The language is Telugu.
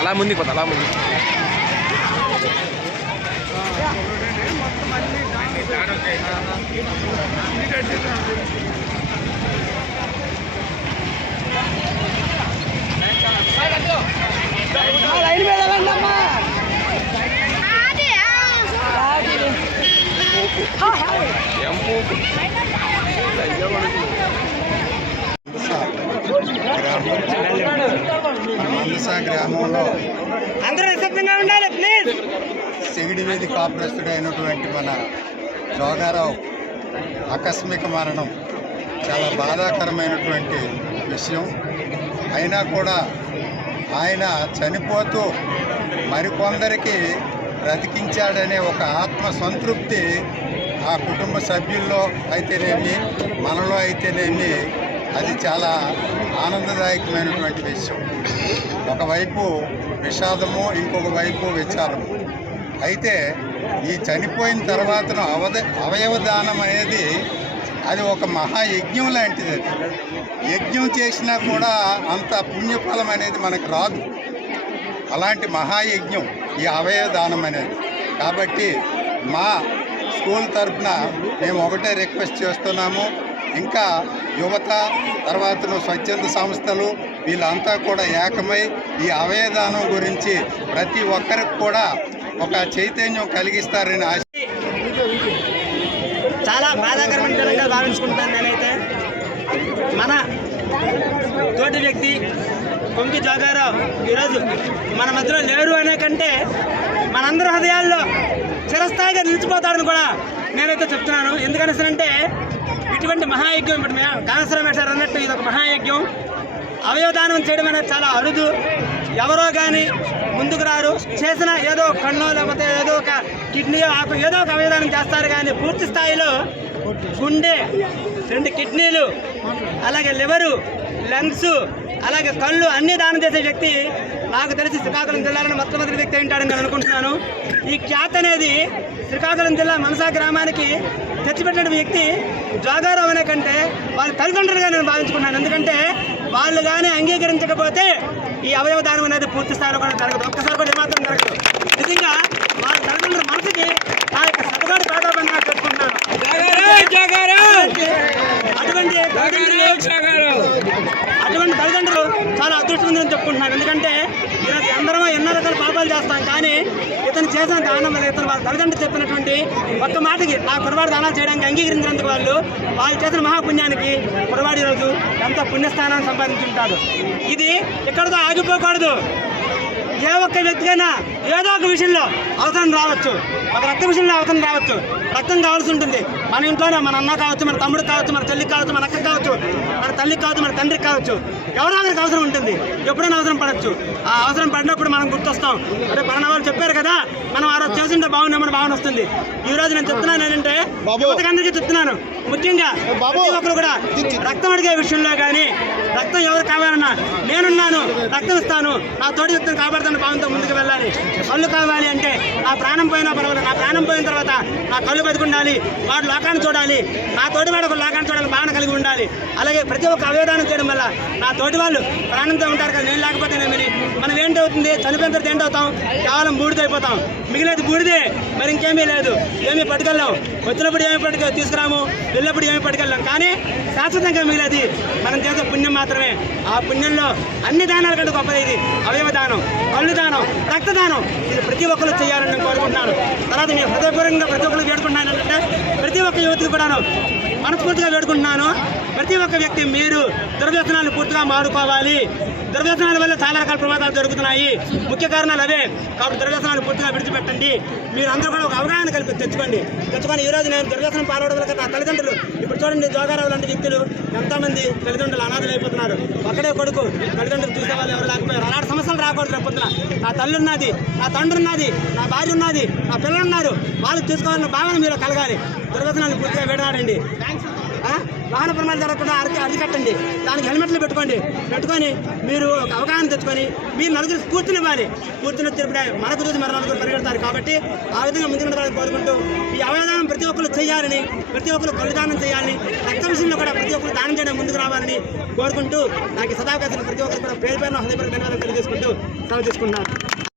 అలా ముందుకు పోతా అలా ముందు లైన్ మాంస గ్రామంలో అందరూ నిశ్శబ్దంగా ఉండాలి ప్లీజ్ మన జోగారావు ఆకస్మిక మరణం చాలా బాధాకరమైనటువంటి విషయం. అయినా కూడా ఆయన చనిపోతూ మరికొందరికి బ్రతికించాడనే ఒక ఆత్మ సంతృప్తి ఆ కుటుంబ సభ్యుల్లో అయితేనేమి మనలో అయితేనేమి అది చాలా ఆనందదాయకమైనటువంటి విషయం. ఒకవైపు విషాదము ఇంకొక వైపు విచారము. అయితే ఈ చనిపోయిన తర్వాత అవద అవయవ దానం అనేది అది ఒక మహాయజ్ఞం లాంటిది అది. యజ్ఞం చేసినా కూడా అంత పుణ్యఫలం అనేది మనకు రాదు. అలాంటి మహాయజ్ఞం ఈ అవయవ దానం అనేది. కాబట్టి మా స్కూల్ తరఫున మేము ఒకటే రిక్వెస్ట్ చేస్తున్నాము. ఇంకా యువత తర్వాత స్వచ్ఛంద సంస్థలు వీళ్ళంతా కూడా ఏకమై ఈ అవయదానం గురించి ప్రతి ఒక్కరికి కూడా ఒక చైతన్యం కలిగిస్తారని ఆశ చాలా బాధాకరమైన విధంగా భావించుకుంటాను నేనైతే. మన తోటి వ్యక్తి కొంకి జోగారావు ఈరోజు మన మధ్యలో లేరు అనే కంటే మనందరి హృదయాల్లో చిరస్థాయిగా నిలిచిపోతాడని కూడా నేనైతే చెప్తున్నాను. ఎందుకనేసనంటే ఇటువంటి మహాయజ్ఞం ఇప్పుడు కాళేశ్వరం సార్ అన్నట్టు ఇది ఒక మహాయజ్ఞం. అవయవదానం చేయడం అనేది చాలా అరుదు. ఎవరో కానీ ముందుకు రారు. చేసిన ఏదో ఒక లేకపోతే ఏదో ఒక కిడ్నీ ఆకు ఏదో ఒక అవయదానం చేస్తారు కానీ పూర్తి స్థాయిలో గుండె రెండు కిడ్నీలు అలాగే లివరు లంగ్స్ అలాగే కళ్ళు అన్ని దానం చేసే వ్యక్తి నాకు తెలిసి శ్రీకాకుళం జిల్లాలో మొట్టమొదటి వ్యక్తి ఏంటాడని నేను అనుకుంటున్నాను. ఈ ఖ్యాతి అనేది శ్రీకాకుళం జిల్లా మనసా గ్రామానికి తెచ్చిపెట్టిన వ్యక్తి జోగారావు అనే కంటే వాళ్ళ తల్లిదండ్రులుగా నేను భావించుకున్నాను. ఎందుకంటే వాళ్ళు కానీ అంగీకరించకపోతే ఈ అవయవ దానం అనేది పూర్తి స్థాయిలో కూడా జరగదు. ఒక్కసారి కూడా ఏమాత్రం జరగదు. నిజంగా వాళ్ళ తల్లిదండ్రుల మనసుకి నా యొక్క సతగాడు ప్రాధాన్యంగా పెట్టుకుంటున్నాను అటువంటి అటువంటి తల్లిదండ్రులు చాలా అదృష్టవంతులని చెప్పుకుంటున్నారు. ఎందుకంటే ఇతను అందరం ఎన్నో రకాల పాపాలు చేస్తాం కానీ ఇతను చేసిన దానం ఇతను వాళ్ళ తల్లిదండ్రులు చెప్పినటువంటి ఒక్క మాటకి నా కురవాడు దానాలు చేయడానికి అంగీకరించినందుకు వాళ్ళు వాళ్ళు చేసిన మహాపుణ్యానికి కురవాడి రోజు ఎంతో పుణ్యస్థానాన్ని సంపాదించుంటాడు. ఇది ఎక్కడితో ఆగిపోకూడదు. ఏ ఒక్క వ్యక్తికైనా ఏదో ఒక విషయంలో అవసరం రావచ్చు. ఒక రక్త విషయంలో అవసరం రావచ్చు. రక్తం కావాల్సి ఉంటుంది. మన ఇంట్లోనే మన అన్న కావచ్చు మన తమ్ముడు కావచ్చు మన చెల్లికి కావచ్చు మన అక్క కావచ్చు మన తల్లికి కావచ్చు మన తండ్రికి కావచ్చు ఎవరో ఒకరికి అవసరం ఉంటుంది. ఎప్పుడైనా అవసరం పడవచ్చు ఆ అవసరం పడినప్పుడు మనం గుర్తొస్తాం. అంటే మన వాళ్ళు చెప్పారు కదా మనం ఆ రోజు చేసింటే బాగున్నామని భావన వస్తుంది. ఈ రోజు నేను చెప్తున్నాను ఏంటంటే యువతకందరికీ చెప్తున్నాను. ముఖ్యంగా ప్రతి ఒక్కరు కూడా రక్తం అడిగే విషయంలో కానీ రక్తం ఎవరు కావాలన్నా నేనున్నాను. రక్తం ఇస్తాను ఆ తోటి వ్యక్తిని కాపాడుతున్న భావంతో ముందుకు వెళ్ళాలి. కళ్ళు కావాలి అంటే ఆ ప్రాణం పోయినా పర్వాలేదు. నా ప్రాణం పోయిన తర్వాత నా కళ్ళు బతికుండాలి వాడు లోకాన్ని చూడాలి. నా తోటి వాడు ఒక లోకాన్ని చూడాలి భావన కలిగి ఉండాలి. అలాగే ప్రతి ఒక్క అవయదానం చేయడం వల్ల నా తోటి వాళ్ళు ప్రాణంతో ఉంటారు కదా నేను లేకపోతే నేమని మనం ఏంటవుతుంది చనిపోయిన తర్వాత ఏంటవుతాం కేవలం బూడిదైపోతాం మిగిలేదు బూడిదే. మరి ఇంకేమీ లేదు. ఏమీ పట్టుకెళ్ళాం. వచ్చినప్పుడు ఏమి పట్టుకు తీసుకురాము. వెళ్ళినప్పుడు ఏమి పట్టుకెళ్ళాం. కానీ శాశ్వతంగా మిగిలేది మనం చేసే పుణ్యం మాత్రమే. ఆ పుణ్యంలో అన్ని దానాల కంటే గొప్పది ఇది. అవయవ దానం? కళ్ళు దానం రక్తదానం ఇది ప్రతి ఒక్కరు చేయాలని నేను కోరుకుంటున్నాను. తర్వాత నేను హృదయపూర్వకంగా ప్రతి ఒక్కరు వేడుకుంటున్నాను అంటే ప్రతి ఒక్క యువతికి కూడాను మనస్ఫూర్తిగా వేడుకుంటున్నాను. ప్రతి ఒక్క వ్యక్తి మీరు దుర్వ్యసనాలు పూర్తిగా మారుకోవాలి దుర్వ్యసనాల వల్ల చాలా రకాల ప్రమాదాలు జరుగుతున్నాయి. ముఖ్య కారణాలు అవే. కాబట్టి దుర్వ్యసనాలు పూర్తిగా విడిచిపెట్టండి. మీరు అందరూ కూడా ఒక అవగాహన కలిపి తెచ్చుకోండి. తెచ్చుకొని ఈ నేను దుర్వ్యసనం పాల్గొనడం వల్ల నా తల్లిదండ్రులు ఇప్పుడు చూడండి జోగారావు లాంటి వ్యక్తులు ఎంతోమంది తల్లిదండ్రులు అనాథలు అయిపోతున్నారు. ఒక్కడే కొడుకు తల్లిదండ్రులు చూసే వాళ్ళు ఎవరు లేకపోయారు. అలాంటి సమస్యలు రాకూడదు రేపు నా తల్లి ఉన్నది నా తండ్రి ఉన్నది నా భార్య ఉన్నది నా పిల్లలు ఉన్నారు. వాళ్ళు చూసుకోవాలన్న భావన మీరు కలగాలి. దుర్వ్యసనాలు పూర్తిగా విడనాడండి. వాహన ప్రమాదాలు జరగకుండా అరిచి అరికట్టండి దానికి హెల్మెట్లు పెట్టుకోండి. పెట్టుకొని మీరు ఒక అవగాహన తెచ్చుకొని మీరు నలుగురు స్ఫూర్తినివ్వాలి స్ఫూర్తిని తెలిపితే మనకు రోజు మన నలుగురు పరిగెడతారు కాబట్టి ఆ విధంగా ముందుకు కోరుకుంటూ ఈ అవయదానం ప్రతి ఒక్కరు చేయాలని ప్రతి ఒక్కరు కళ్ళుదానం చేయాలని రక్త విషయంలో కూడా ప్రతి ఒక్కరు దానం చేయడం ముందుకు రావాలని కోరుకుంటూ నాకు ఈ సదావకాశం ప్రతి ఒక్కరు కూడా పేరు పేరున హృదయపూర్వక ధన్యవాదాలు తెలియజేసుకుంటూ సెలవు తీసుకుంటున్నాను.